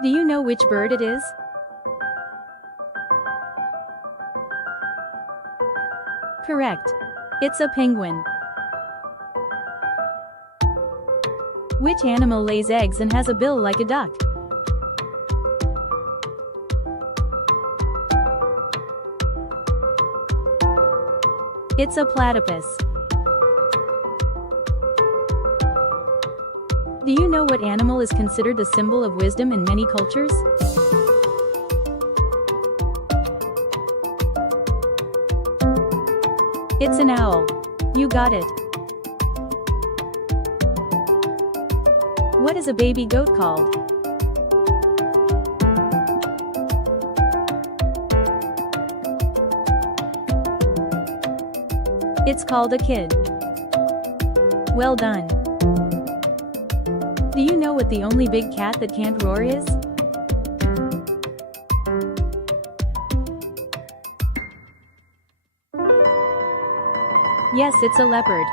Do you know which bird it is? Correct. It's a penguin. Which animal lays eggs and has a bill like a duck? It's a platypus. Do you know what animal is considered the symbol of wisdom in many cultures? It's an owl. You got it. What is a baby goat called? It's called a kid. Well done. Do you know what the only big cat that can't roar is? Yes, it's a leopard.